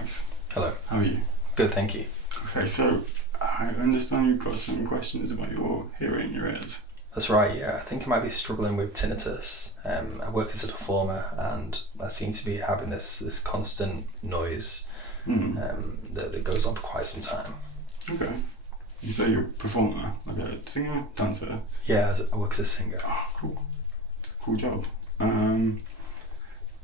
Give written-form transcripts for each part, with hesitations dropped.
Max. Hello. How are you? Good, thank you. Okay, so I understand you've got some questions about your hearing, your ears. That's right, yeah. I think I might be struggling with tinnitus. I work as a performer and I seem to be having this constant noise that goes on for quite some time. Okay. You say you're a performer, like a singer, dancer? Yeah, I work as a singer. Oh, cool. It's a cool job.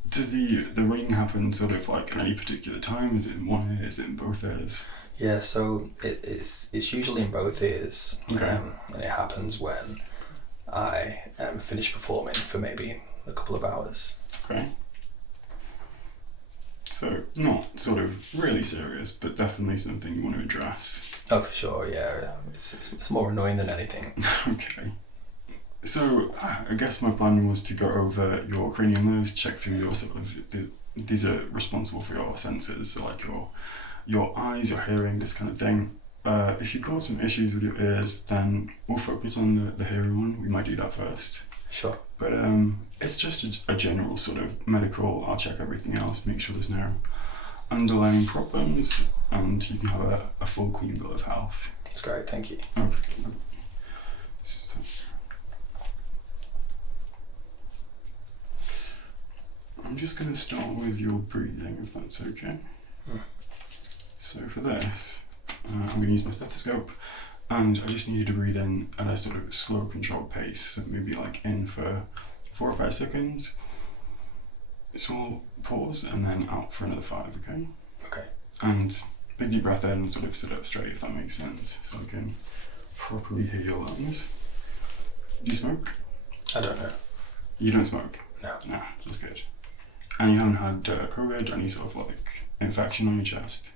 Does the ringing happen sort of like at any particular time? Is it in one ear? Is it in both ears? Yeah, so it's usually in both ears. Okay. And it happens when I finish performing for maybe a couple of hours. Okay. So not sort of really serious, but definitely something you want to address. Oh, for sure, yeah. It's more annoying than anything. Okay. So I guess my plan was to go over your cranial nerves, check through your sort of these are responsible for your senses, so like your eyes, your hearing, this kind of thing. If you've got some issues with your ears, then we'll focus on the hearing one. We might do that first. Sure. But it's just a general sort of medical. I'll check everything else, make sure there's no underlying problems, and you can have a full clean bill of health. That's great, thank you. Okay. So, I'm just going to start with your breathing, if that's okay. So for this, I'm going to use my stethoscope, and I just need you to breathe in at a sort of slow, controlled pace. So maybe like in for 4 or 5 seconds. So we'll pause and then out for another 5, okay? Okay. And big deep breath in and sort of sit up straight, if that makes sense, so I can properly hear your lungs. Do you smoke? I don't know. You don't smoke? No. No, that's good. And you haven't had COVID, any sort of like infection on your chest?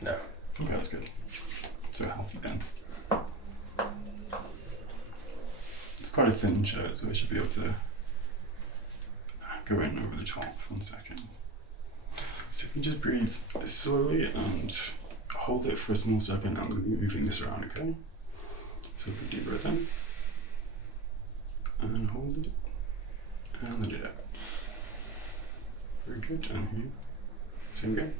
No. Okay, that's good. So healthy then. It's quite a thin shirt, so I should be able to go in over the top. 1 second. So you can just breathe slowly and hold it for a small second. I'm going to be moving this around, okay? So big deep breath in. And hold it. And let it out. Very good. And here. Same again.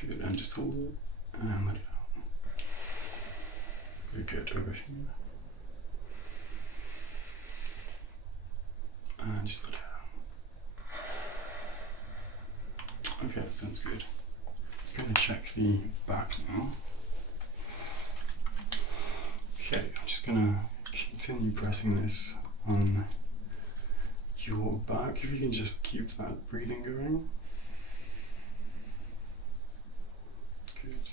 Good. And just hold it. And let it out. Very good. Over here. And just let it out. Okay, that sounds good. Let's go and check the back now. Okay, I'm just gonna continue pressing this on your back. If you can just keep that breathing going. Good.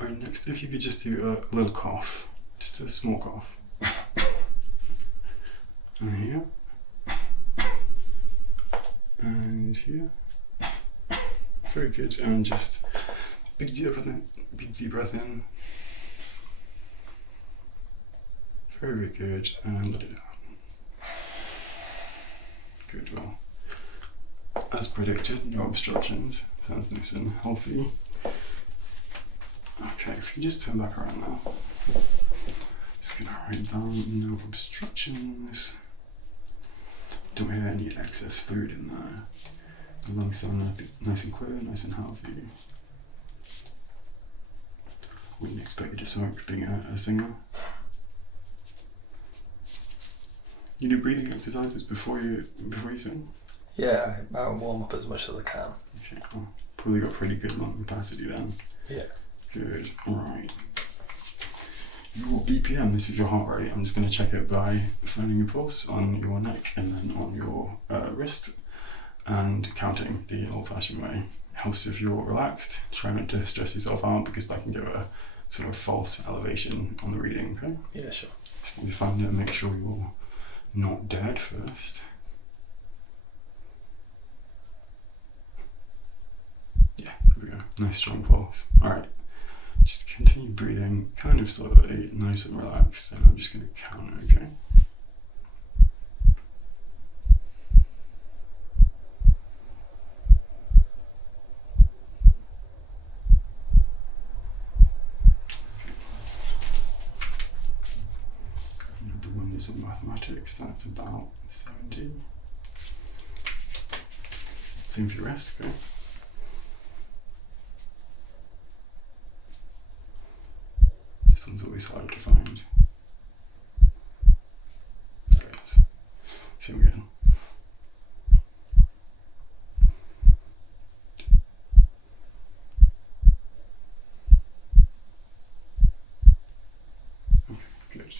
Alright, next if you could just do a little cough. Just a small cough. And here. And here. Very good. And just big deep breath in. Very good. And let it out. Good. Well, as predicted, no obstructions. Sounds nice and healthy. Okay, if you just turn back around now. Just gonna write down no obstructions. Don't hear any excess fluid in there. The lungs sound nice and clear, nice and healthy. Wouldn't expect you to smoke being a singer. You do breathing exercises before you sing? Yeah, I warm up as much as I can. Okay, cool. Probably got pretty good lung capacity then. Yeah. Good. Alright. Your BPM, this is your heart rate. I'm just going to check it by feeling your pulse on your neck and then on your wrist and counting the old-fashioned way. Helps if you're relaxed. Try not to stress yourself out because that can give a sort of false elevation on the reading, okay? Yeah, sure. Just need to find it and make sure you're not dead first. Yeah, here we go. Nice strong pulse. Alright. Just continue breathing, kind of slowly, nice and relaxed, and I'm just going to count, okay? The wonders of mathematics, that's about 70. Same for your rest, okay? This one's always harder to find. There it is. Same again. Okay, good.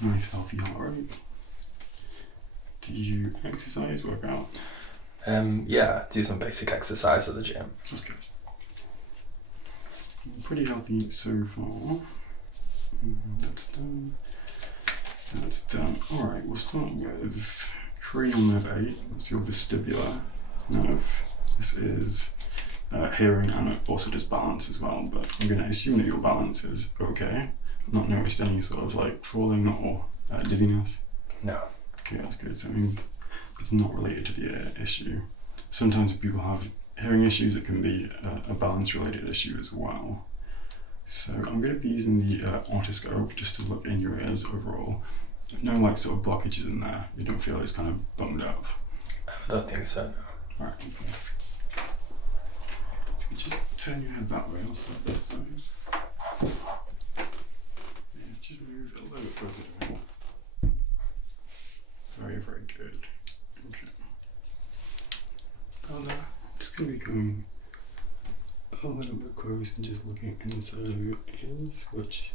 Nice healthy heart rate. Do you exercise, work out? Yeah, do some basic exercise at the gym. That's good. Pretty healthy so far. That's done. That's done. Alright, we'll start with cranial nerve 8. That's your vestibular nerve. This is hearing and it also does balance as well, but I'm going to assume that your balance is okay. I've not noticed any sort of like falling or dizziness. No. Okay, that's good. So it means it's not related to the issue. Sometimes if people have hearing issues, it can be a balance-related issue as well. So I'm going to be using the otoscope just to look in your ears overall. No like sort of blockages in there. You don't feel it's kind of bummed up. I don't think so, no. Alright, okay. If you just turn your head that way, I'll start this side. Yeah, just move it a little bit closer to me. Very, very good. Okay. I'm just going to be going a little bit close and just looking inside of your ears, which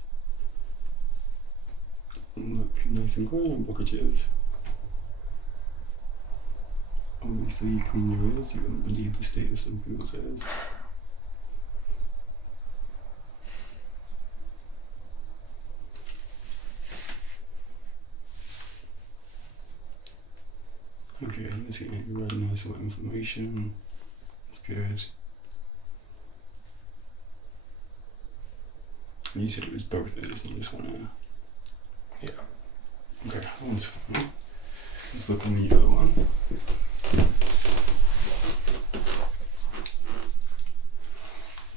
look nice and clear, and blockages. Obviously, you clean your ears, you wouldn't believe the state of some people's ears. Okay, I can see any red, nice little inflammation. That's good. You said it was both ears, I just want to... Yeah. Okay, that one's fine. Let's look on the other one.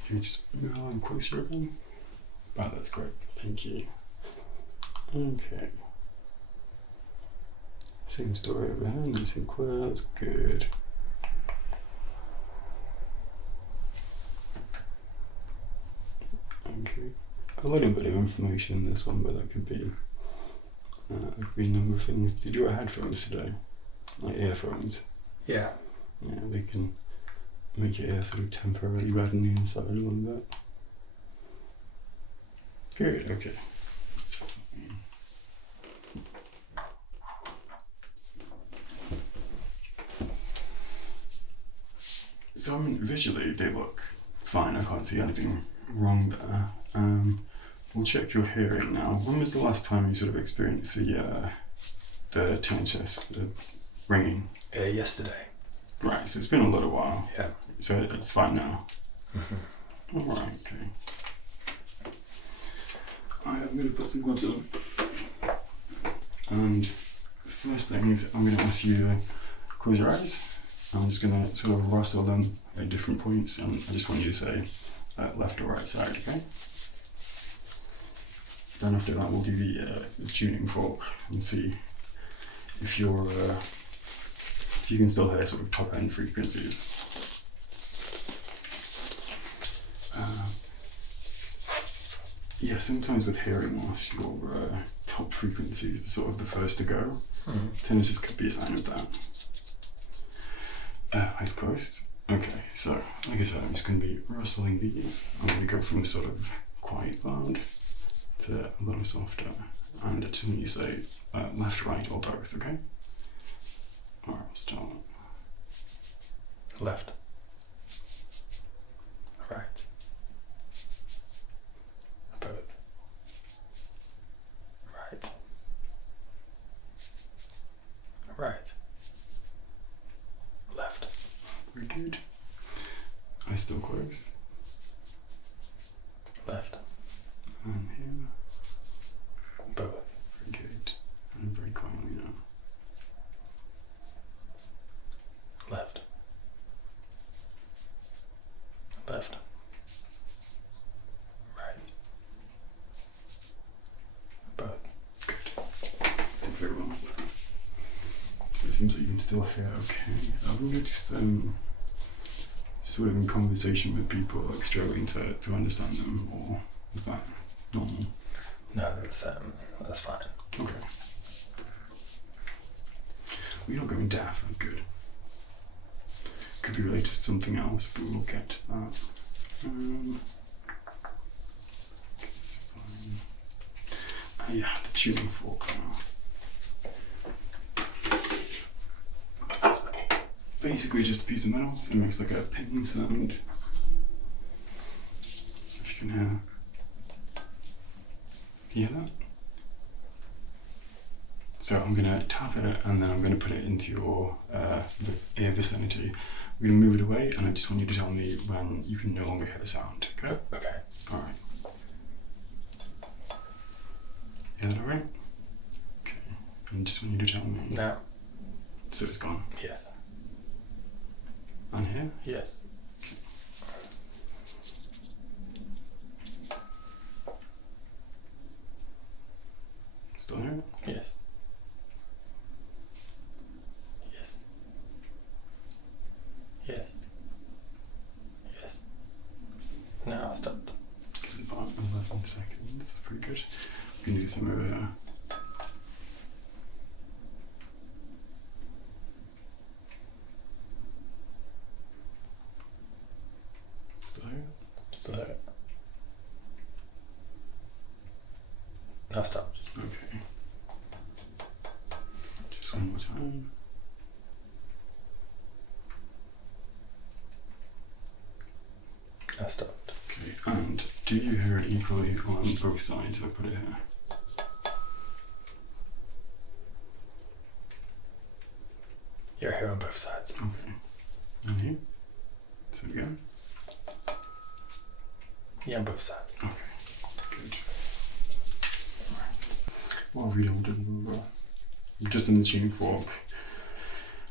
Can you just move on closer again? Wow, that's great. Thank you. Okay. Same story over here, nice and clear, that's good. Okay. A little bit of inflammation in this one, but that could be a number of things. Did you wear headphones today? Like earphones? Yeah. Yeah, they can make your ear sort of temporarily red on the inside a little bit. Good, okay. That's fine. So I mean, visually they look fine. I can't see anything wrong there. We'll check your hearing now. When was the last time you sort of experienced the tinnitus, the ringing? Yesterday. Right, so it's been a little while. Yeah. So it's fine now. Mm-hmm. All right, okay. I'm going to put some gloves on. And first thing is I'm going to ask you to close your eyes. I'm just going to sort of rustle them at different points, and I just want you to say left or right side, okay? Then after that we'll do the tuning fork and see if you're if you can still hear sort of top end frequencies. Yeah, sometimes with hearing loss, your top frequencies are sort of the first to go. Mm-hmm. Tinnitus could be a sign of that. Eyes closed. Okay, so like I said, I'm just going to be rustling these. I'm going to go from sort of quite loud to a little softer, and it's when you say left, right, or both, okay? Alright, I'll start. Left. Right. Both. Right. Right. Left. Very good. Eyes still closed. Left. And here. Both. Very good. And very quietly now. Left. Left. Right. Both. Good. Did very well. So this seems like you can still hear okay. I've noticed sort of in conversation with people like struggling to understand them, or is that normal? No, that's fine. Okay. Well, you're not going deaf, that's good. Could be related to something else, but we'll get to that. Okay, that's fine. Yeah, the tuning fork now. It's basically just a piece of metal. It makes like a ping sound. If you can hear that? So I'm going to tap it and then I'm going to put it into your ear vicinity. I'm going to move it away and I just want you to tell me when you can no longer hear the sound. Okay? Okay. Alright. Hear that alright? Okay. And just want you to tell me. Now? So it's gone? Yes. And here? Yes. Still hear it? Yes. Yes. Yes. Yes. Now I stopped. Okay, about 11 seconds. That's pretty good. We can do some over here. Still hear it? Still there. Now I stopped. Okay. Just one more time. Now I stopped. Okay, and do you hear it equally on both sides if I put it here? You're here on both sides. Okay. And here? So again? Yeah, on both sides. Okay. Good. Right. What have we all done? We've just done the tuning fork.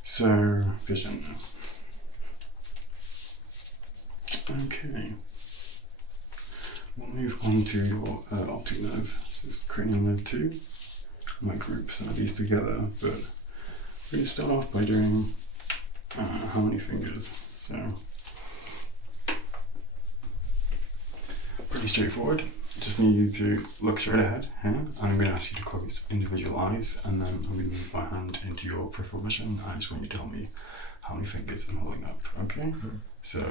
So, vision now. Okay. We'll move on to your optic nerve. This is cranial nerve 2. I might group some of these together, but we're going to start off by doing how many fingers. So, pretty straightforward. Just need you to look straight ahead here, and I'm going to ask you to close individual eyes, and then I'm going to move my hand into your peripheral vision. I just want you to tell me how many fingers I'm holding up, okay? Mm-hmm. So,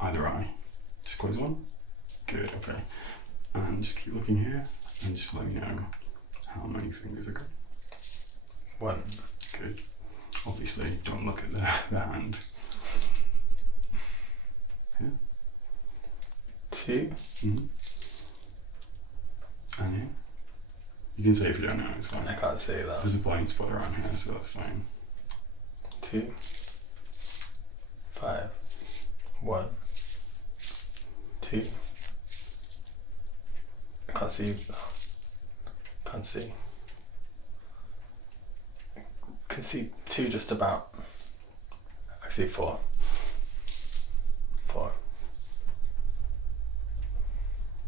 either eye. Just close one. Good, okay. And just keep looking here, and just let me know how many fingers are good. 1. Good. Obviously, don't look at the hand. Here. 2. Mm-hmm. And here. You can say if you don't know, it's fine. I can't say that. There's a blind spot around here, so that's fine. 2. 5. 1. 2. I can't see. Can't see. Can see 2 just about. I see 4. 4.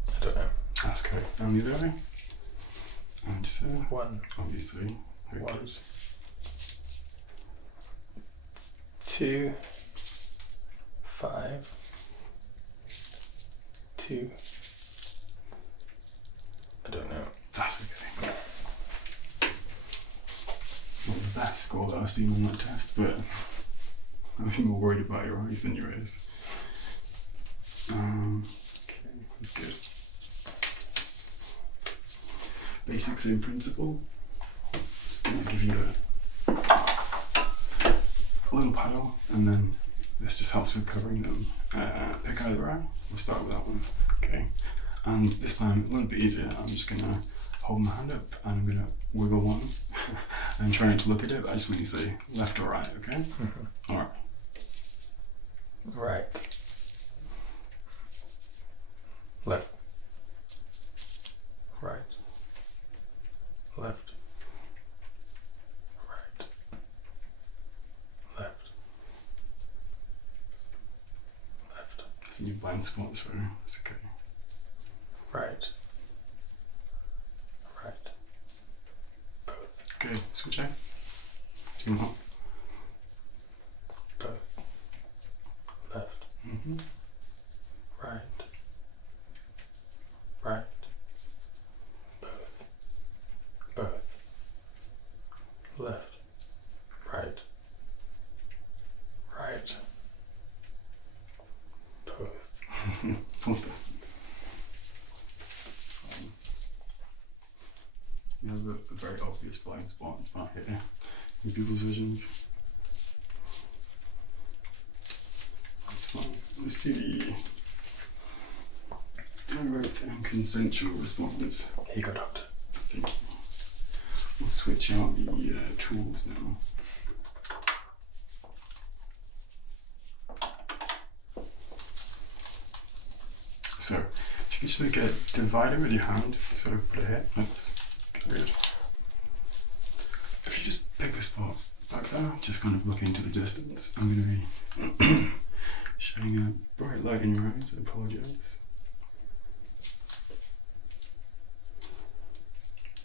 I don't know. That's correct. And the other eye. And just 1. obviously. Very 1. good. 2. 5. 2. I don't know. That's okay. Not the best score that I've seen on that test, but I'm more worried about your eyes than your ears. Okay, that's good. Basic same principle. Just going to give you a little paddle, and then this just helps with covering them. Pick either eye. We'll start with that one. Okay. And this time, a little bit easier. I'm just going to hold my hand up and I'm going to wiggle one. I'm trying to look at it, but I just want you to say left or right, okay? Mm-hmm. Alright. Right. Left. Right. Left. Right. Left. Left. It's a new blind spot, so it's okay. Right. Right. Both. Good. Switch out. No. Both. Left. Mm-hmm. Right. Right. Both. Both. Left. Right. Right. Both. Hold on. You have a very obvious blind spot here in people's visions. That's fine. Let's do the direct and consensual response. Here you go, Doctor. Thank you. We'll switch out the tools now. So, if you just make a divider with your hand, sort of put it here. That's good. If you just pick a spot back there, just kind of look into the distance. I'm going to be shining a bright light in your eyes. I apologise.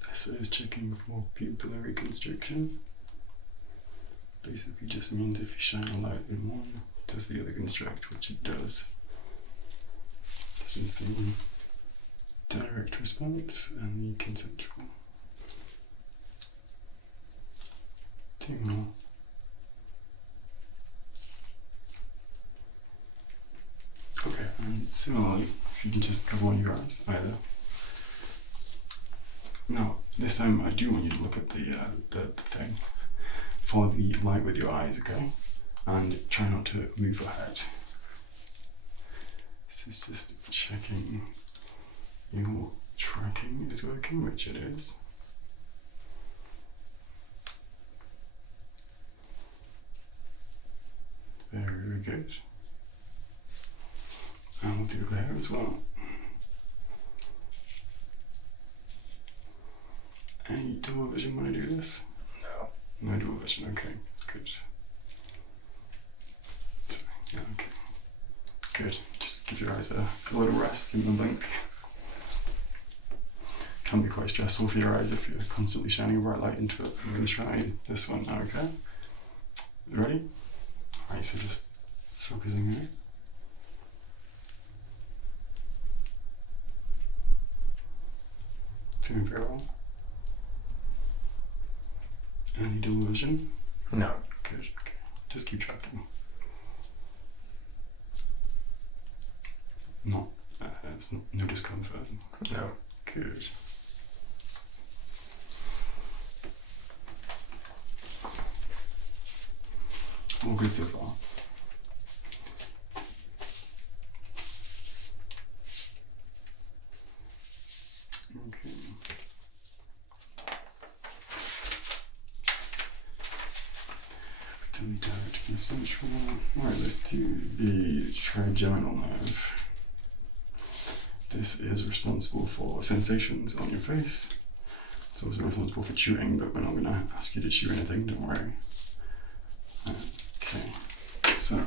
This is checking for pupilary constriction. Basically just means if you shine a light in one, does the other constrict, which it does. This is the direct response and the consensual. Tingles. Okay, and similarly, if you can just cover one of your eyes, either. Now, this time I do want you to look at the thing. Follow the light with your eyes, okay? And try not to move your head. This is just checking your tracking is working, which it is. Very, very good. And we'll do there as well. Any double vision when I do this? No. No double vision, okay, good. Sorry, yeah, okay. Good, just give your eyes a little rest, give them a blink. Can be quite stressful for your eyes if you're constantly shining a bright light into it. I'm going to try this one now, okay? Ready? Alright, so just focusing here. Doing very well. Any double vision? No. Good, okay. Just keep tracking. No, it's no discomfort. No. Good. All good so far. Okay. Delete direct consensual. Right, let's do the trigeminal nerve. This is responsible for sensations on your face. It's also responsible for chewing, but we're not going to ask you to chew anything, don't worry. Okay, so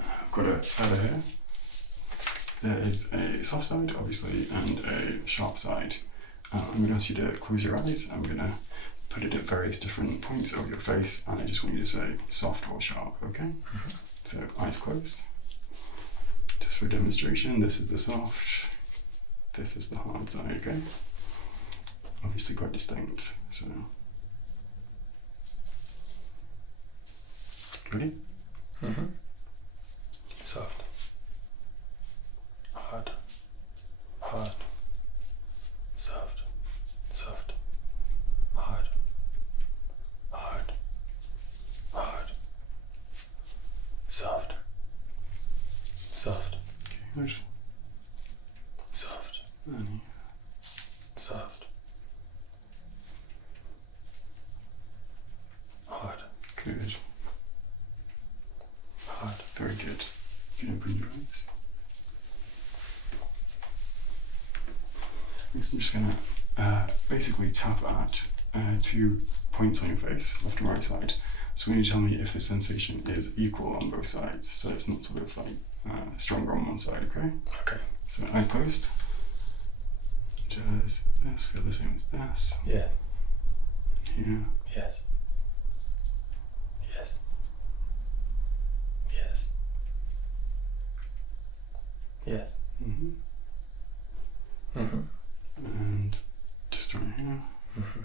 I've got a feather here. There is a soft side, obviously, and a sharp side. I'm going to ask you to close your eyes. I'm going to put it at various different points of your face, and I just want you to say soft or sharp, okay? Mm-hmm. So, eyes closed. Just for demonstration, this is the soft, this is the hard side, okay? Obviously quite distinct, so. Ready? Mm-hmm. Soft. Hard. Hard. Soft. Soft. Hard. Hard. Hard. Soft. Soft. Good. Soft. And Soft. Hard. good. Hard. Very good. You can open your eyes. Next, I'm just gonna basically tap at 2 points on your face, left and right side. So when you tell me if the sensation is equal on both sides, so it's not sort of like stronger on one side, okay? Okay. So eyes closed. Does this feel the same as this? Yeah. Here. Yes. Yes. Yes. Yes. Mm-hmm. Mm-hmm. And just right here. Mm-hmm.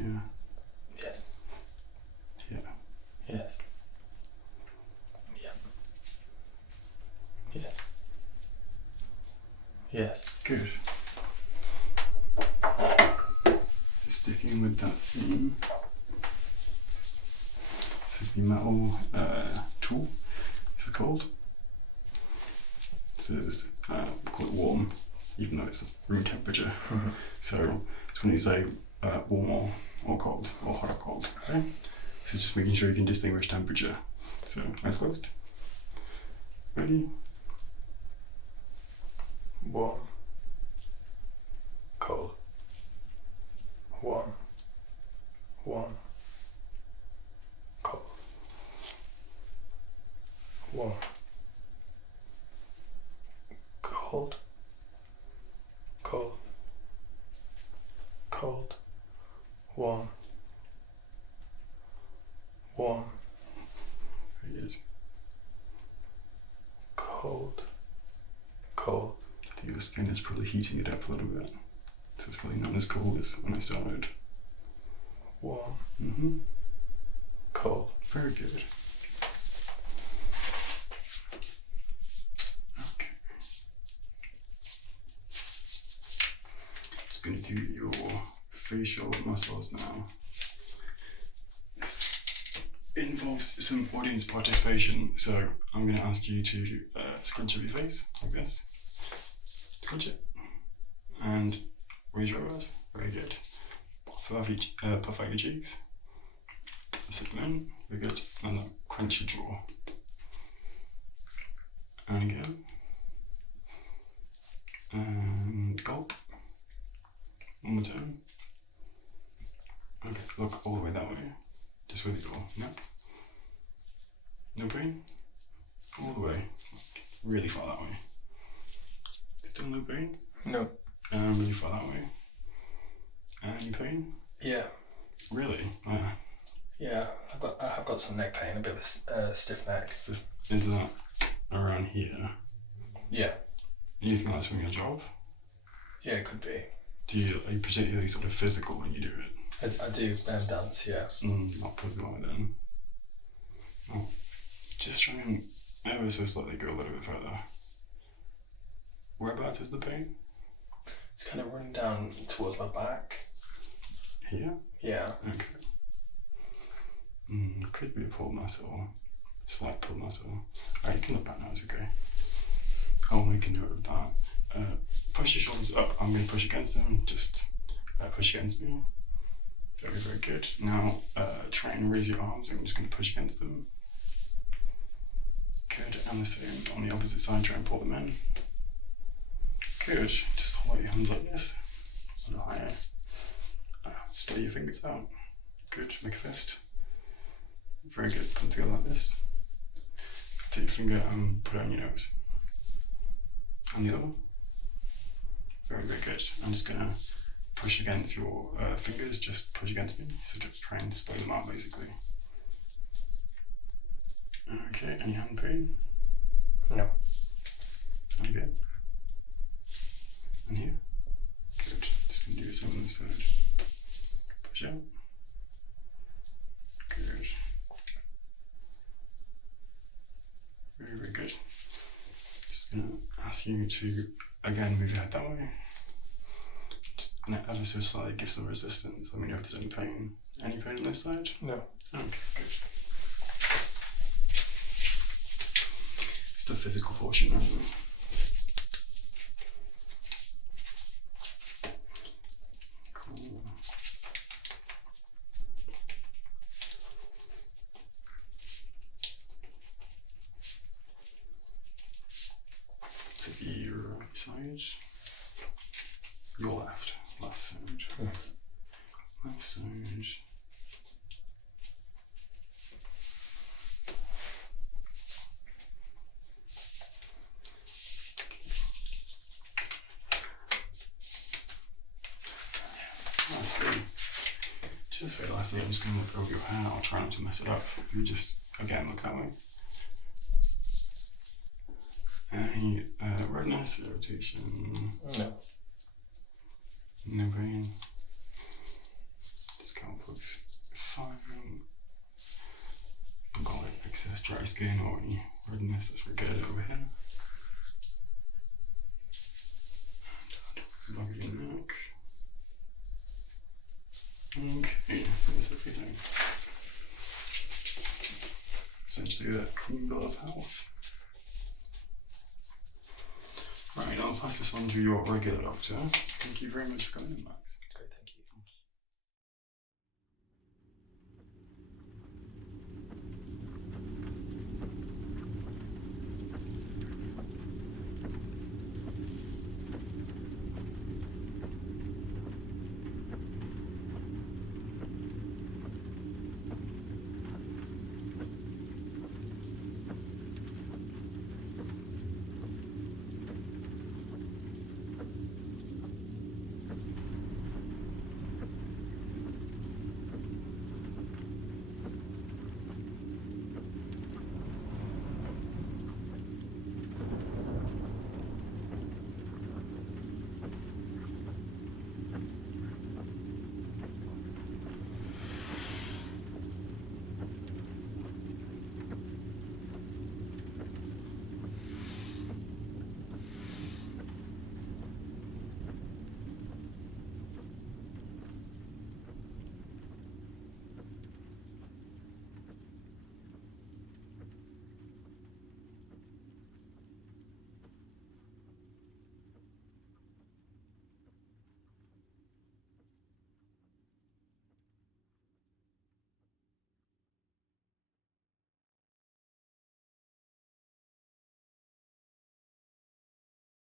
Here. Yes. Here. Yes. Yeah. Yes. Yes. Good. Sticking with that theme. This is the metal tool. This is called. So this is, we call it warm, even though it's room temperature. Mm-hmm. So it's when you say warm or cold, or hot or cold. Okay? So just making sure you can distinguish temperature. So eyes closed. Ready? Warm. Cold. Warm. Warm. Cold. Warm. Cold. Cold. Cold. Warm. Warm. Very good. Cold. Cold. I think your skin is probably heating it up a little bit. So it's probably not as cold as when I started. Warm. Mm-hmm. Cold. Very good. Okay. Just going to do your facial muscles now. This involves some audience participation, so I'm going to ask you to scrunch up your face like this. Scrunch it. And raise your eyebrows. Very good. Puff out your cheeks. Sit them in. Very good. And then clench your jaw. And again. And gulp. One more time. Okay, look all the way that way. Just with your neck. No pain. All the way. Really far that way. Still no pain. No. And really far that way. Any pain? Yeah. Really? Yeah. I have got some neck pain, a bit of a stiff neck. Is that around here? Yeah. You think that's from your job? Yeah, it could be. Are you particularly sort of physical when you do it? I do dance, yeah. Not probably then. Oh, just try and ever so slightly go a little bit further. Whereabouts is the pain? It's kind of running down towards my back. Here? Yeah. Okay. Could be a pull muscle. Slight pull muscle. Alright, you can look back now, it's okay. I'll make a note of that. Push your shoulders up. I'm going to push against them. Just push against me. Very, very good. Now, try and raise your arms. I'm just going to push against them. Good. And the same on the opposite side. Try and pull them in. Good. Just hold your hands like this. A little higher. Spread your fingers out. Good. Make a fist. Very good. Put them together like this. Take your finger and put it on your nose. And the other one. Very, very good. I'm just going to push against your fingers. Just push against me. So just try and spread them out basically. Okay. Any hand pain? No. Okay. And here? Good. Just going to do some on this side. Push out. Good. Very, very good. Just going to ask you to, again, move your head that way. Just going to ever so slightly give some resistance. Let me know if there's any pain. Any pain on this side? No. Okay, good. It's the physical portion of it. Cool. To the right side. Your left side. Left side. Lastly, Just for the last day, I'm just going to look over your hair. I'll try not to mess it up. You just, again, look that way. Any redness, irritation? No. No pain. Scalp looks fine. I've got like excess dry skin or any redness, let's get it over here. Back of your neck. Okay, that's everything. Essentially a clean bill of health. Right, I'll pass this on to your regular doctor. Thank you very much for coming in, Max.